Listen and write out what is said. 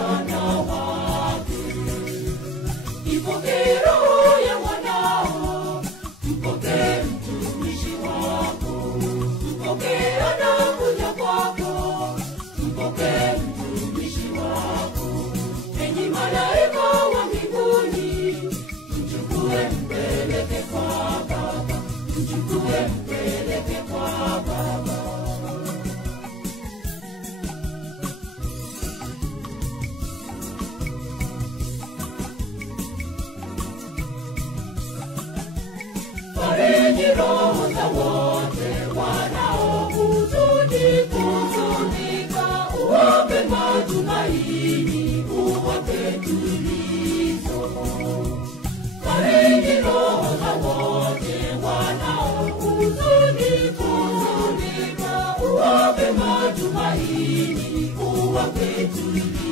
ujana wake. Ipokee roho ya mwanao, mpokee mtumishi wako, mpokee anakuja kwako, mpokee mtumishi wako. Enyi malaika wa mbinguni, mchukue mpeleke kwa Baba, mchukue mpeleke kwa Baba. Fariji roho za wote wanaohuzunika, uwape matumaini, uwape tulizo. Fariji roho za wote wanaohuzunika, uwape matumaini, uwape tulizo.